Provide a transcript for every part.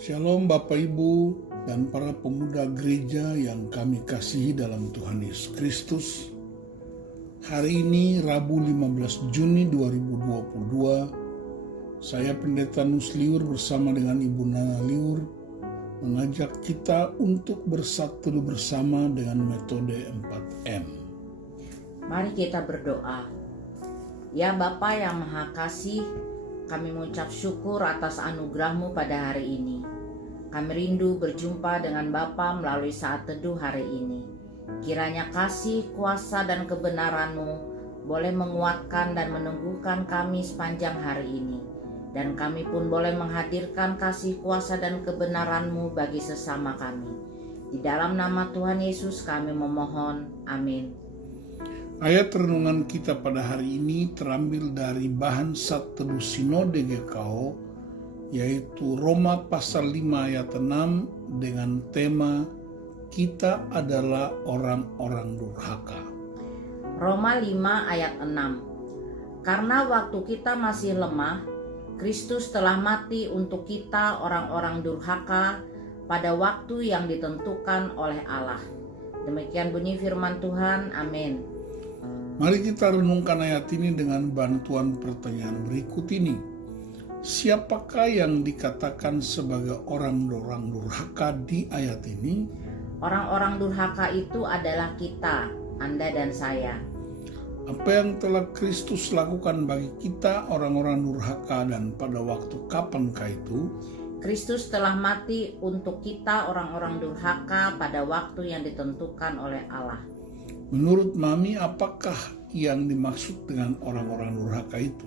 Shalom Bapak Ibu dan para pemuda gereja yang kami kasihi dalam Tuhan Yesus Kristus. Hari ini Rabu 15 Juni 2022, saya Pendeta Nus Liur bersama dengan Ibu Nana Liur mengajak kita untuk bersatu bersama dengan metode 4M. Mari kita berdoa. Ya Bapa yang Maha Kasih, kami mengucap syukur atas anugerah-Mu pada hari ini. Kami rindu berjumpa dengan Bapa melalui saat teduh hari ini. Kiranya kasih, kuasa, dan kebenaran-Mu boleh menguatkan dan meneguhkan kami sepanjang hari ini. Dan kami pun boleh menghadirkan kasih, kuasa, dan kebenaran-Mu bagi sesama kami. Di dalam nama Tuhan Yesus kami memohon. Amin. Ayat renungan kita pada hari ini terambil dari bahan Saat Teduh Sinode GKO, yaitu Roma pasal 5 ayat 6 dengan tema Kita adalah orang-orang durhaka. Roma 5 ayat 6. Karena waktu kita masih lemah, Kristus telah mati untuk kita orang-orang durhaka pada waktu yang ditentukan oleh Allah. Demikian bunyi firman Tuhan. Amin. Mari kita renungkan ayat ini dengan bantuan pertanyaan berikut ini. Siapakah yang dikatakan sebagai orang-orang durhaka di ayat ini? Orang-orang durhaka itu adalah kita, Anda dan saya. Apa yang telah Kristus lakukan bagi kita orang-orang durhaka dan pada waktu kapankah itu? Kristus telah mati untuk kita orang-orang durhaka pada waktu yang ditentukan oleh Allah. Menurut Mami, apakah yang dimaksud dengan orang-orang durhaka itu?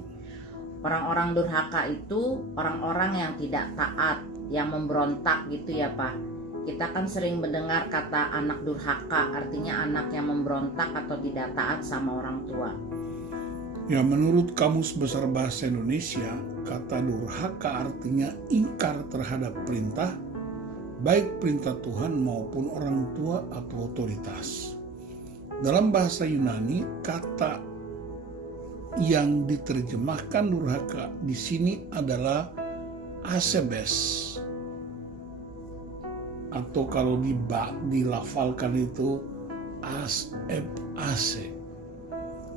Orang-orang durhaka itu orang-orang yang tidak taat, yang memberontak gitu ya Pak. Kita kan sering mendengar kata anak durhaka, artinya anak yang memberontak atau tidak taat sama orang tua. Ya, menurut Kamus Besar Bahasa Indonesia, kata durhaka artinya ingkar terhadap perintah, baik perintah Tuhan maupun orang tua atau otoritas. Dalam bahasa Yunani, kata yang diterjemahkan durhaka di sini adalah asebes, atau kalau dilafalkan itu ase,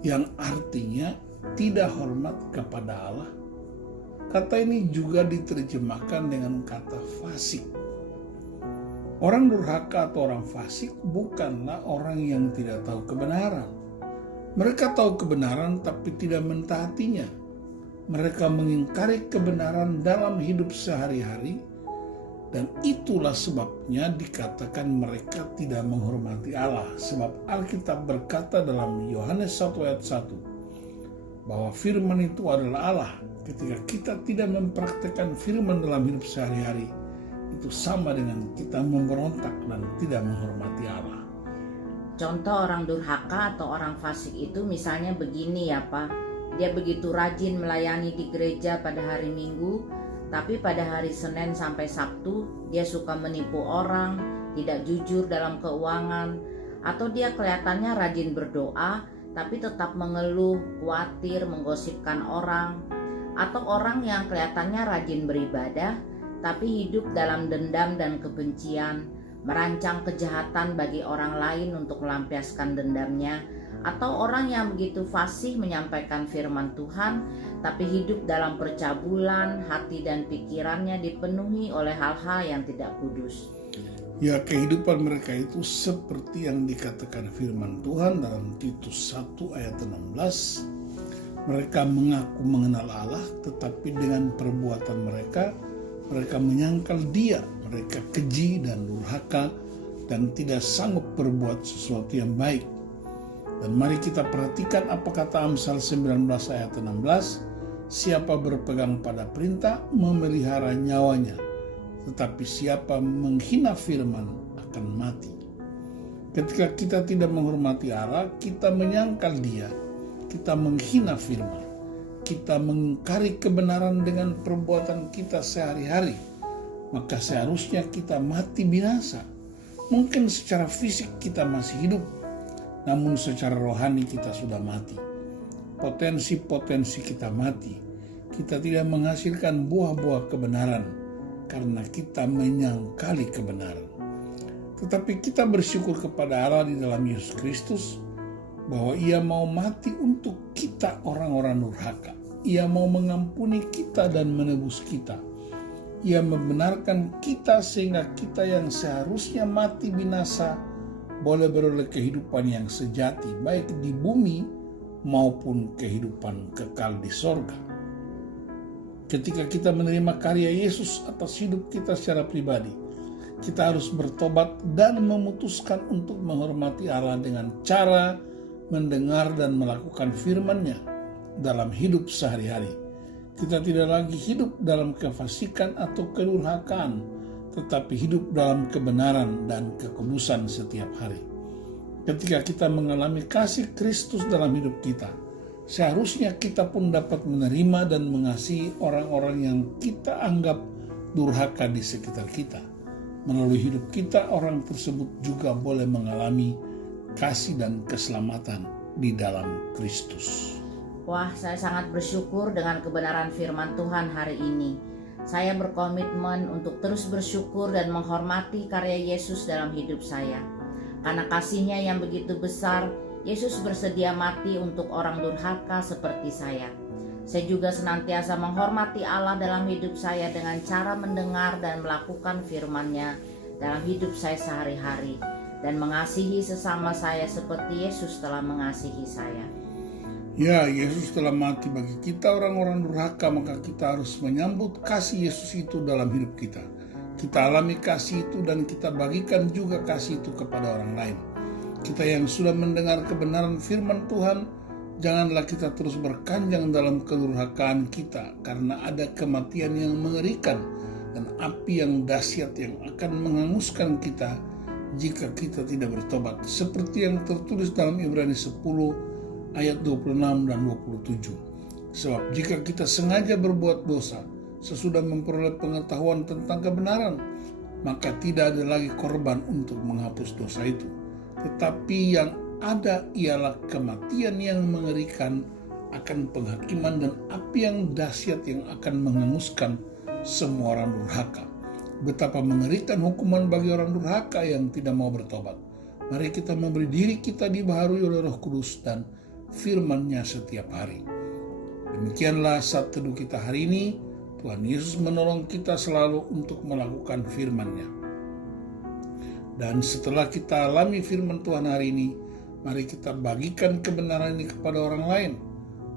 yang artinya tidak hormat kepada Allah. Kata ini juga diterjemahkan dengan kata fasik. Orang durhaka atau orang fasik bukanlah orang yang tidak tahu kebenaran. Mereka tahu kebenaran tapi tidak mentaatinya. Mereka mengingkari kebenaran dalam hidup sehari-hari, dan itulah sebabnya dikatakan mereka tidak menghormati Allah. Sebab Alkitab berkata dalam Yohanes 1 ayat 1 bahwa firman itu adalah Allah. Ketika kita tidak mempraktekkan firman dalam hidup sehari-hari, itu sama dengan kita memberontak dan tidak menghormati Allah. Contoh orang durhaka atau orang fasik itu misalnya begini ya Pak. Dia begitu rajin melayani di gereja pada hari Minggu, tapi pada hari Senin sampai Sabtu dia suka menipu orang, tidak jujur dalam keuangan, atau dia kelihatannya rajin berdoa tapi tetap mengeluh, khawatir, menggosipkan orang, atau orang yang kelihatannya rajin beribadah tapi hidup dalam dendam dan kebencian, merancang kejahatan bagi orang lain untuk melampiaskan dendamnya, atau orang yang begitu fasih menyampaikan firman Tuhan tapi hidup dalam percabulan, hati dan pikirannya dipenuhi oleh hal-hal yang tidak kudus. Ya, kehidupan mereka itu seperti yang dikatakan firman Tuhan dalam Titus 1 ayat 16. Mereka mengaku mengenal Allah, tetapi dengan perbuatan mereka menyangkal Dia. Mereka keji dan durhaka dan tidak sanggup berbuat sesuatu yang baik. Dan mari kita perhatikan apa kata Amsal 19 ayat 16. Siapa berpegang pada perintah memelihara nyawanya, tetapi siapa menghina firman akan mati. Ketika kita tidak menghormati Allah, kita menyangkal Dia, kita menghina firman, kita mengingkari kebenaran dengan perbuatan kita sehari-hari, maka seharusnya kita mati binasa. Mungkin secara fisik kita masih hidup, namun secara rohani kita sudah mati. Potensi-potensi kita mati. Kita tidak menghasilkan buah-buah kebenaran. karena kita menyangkali kebenaran. Tetapi kita bersyukur kepada Allah di dalam Yesus Kristus bahwa Ia mau mati untuk kita orang-orang durhaka. Ia mau mengampuni kita dan menebus kita. Ia membenarkan kita sehingga kita yang seharusnya mati binasa boleh beroleh kehidupan yang sejati, baik di bumi maupun kehidupan kekal di sorga. Ketika kita menerima karya Yesus atas hidup kita secara pribadi, kita harus bertobat dan memutuskan untuk menghormati Allah dengan cara mendengar dan melakukan firman-Nya dalam hidup sehari-hari. Kita tidak lagi hidup dalam kefasikan atau kedurhakaan, tetapi hidup dalam kebenaran dan kekudusan setiap hari. Ketika kita mengalami kasih Kristus dalam hidup kita, seharusnya kita pun dapat menerima dan mengasihi orang-orang yang kita anggap durhaka di sekitar kita. Melalui hidup kita, orang tersebut juga boleh mengalami kasih dan keselamatan di dalam Kristus. Wah, saya sangat bersyukur dengan kebenaran firman Tuhan hari ini. Saya berkomitmen untuk terus bersyukur dan menghormati karya Yesus dalam hidup saya. Karena kasih-Nya yang begitu besar, Yesus bersedia mati untuk orang durhaka seperti saya. Saya juga senantiasa menghormati Allah dalam hidup saya dengan cara mendengar dan melakukan firman-Nya dalam hidup saya sehari-hari, dan mengasihi sesama saya seperti Yesus telah mengasihi saya. Ya, Yesus telah mati bagi kita orang-orang durhaka, maka kita harus menyambut kasih Yesus itu dalam hidup kita. Kita alami kasih itu dan kita bagikan juga kasih itu kepada orang lain. Kita yang sudah mendengar kebenaran firman Tuhan, janganlah kita terus berkanjang dalam kedurhakaan kita, karena ada kematian yang mengerikan dan api yang dahsyat yang akan menghanguskan kita jika kita tidak bertobat. Seperti yang tertulis dalam Ibrani 10 ayat 26 dan 27. Sebab jika kita sengaja berbuat dosa sesudah memperoleh pengetahuan tentang kebenaran, maka tidak ada lagi korban untuk menghapus dosa itu. Tetapi yang ada ialah kematian yang mengerikan akan penghakiman dan api yang dahsyat yang akan menghanguskan semua orang durhaka. Betapa mengerikan hukuman bagi orang durhaka yang tidak mau bertobat. Mari kita memberi diri kita dibaharui oleh Roh Kudus dan firman-Nya setiap hari. Demikianlah saat teduh kita hari ini. Tuhan Yesus menolong kita selalu untuk melakukan firman-Nya. Dan setelah kita alami firman Tuhan hari ini, mari kita bagikan kebenaran ini kepada orang lain,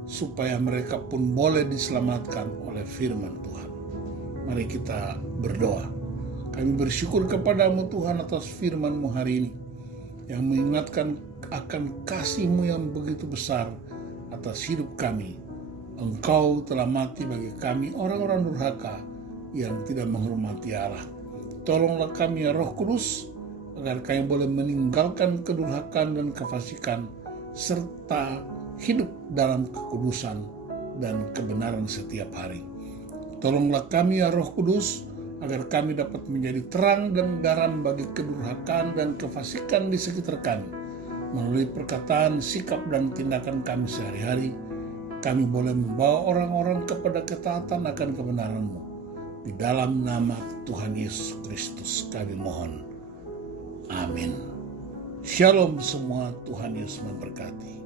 supaya mereka pun boleh diselamatkan oleh firman Tuhan. Mari kita berdoa. Kami bersyukur kepadamu Tuhan atas firman-Mu hari ini, yang mengingatkan akan kasih-Mu yang begitu besar atas hidup kami. Engkau telah mati bagi kami orang-orang durhaka yang tidak menghormati Allah. Tolonglah kami ya Roh Kudus, agar kami boleh meninggalkan kedurhakaan dan kefasikan, serta hidup dalam kekudusan dan kebenaran setiap hari. Tolonglah kami ya Roh Kudus, agar kami dapat menjadi terang dan garam bagi kedurhakaan dan kefasikan di sekitar kami. Melalui perkataan, sikap, dan tindakan kami sehari-hari, kami boleh membawa orang-orang kepada ketaatan akan kebenaran-Mu. Di dalam nama Tuhan Yesus Kristus kami mohon. Amin. Shalom semua, Tuhan Yesus memberkati.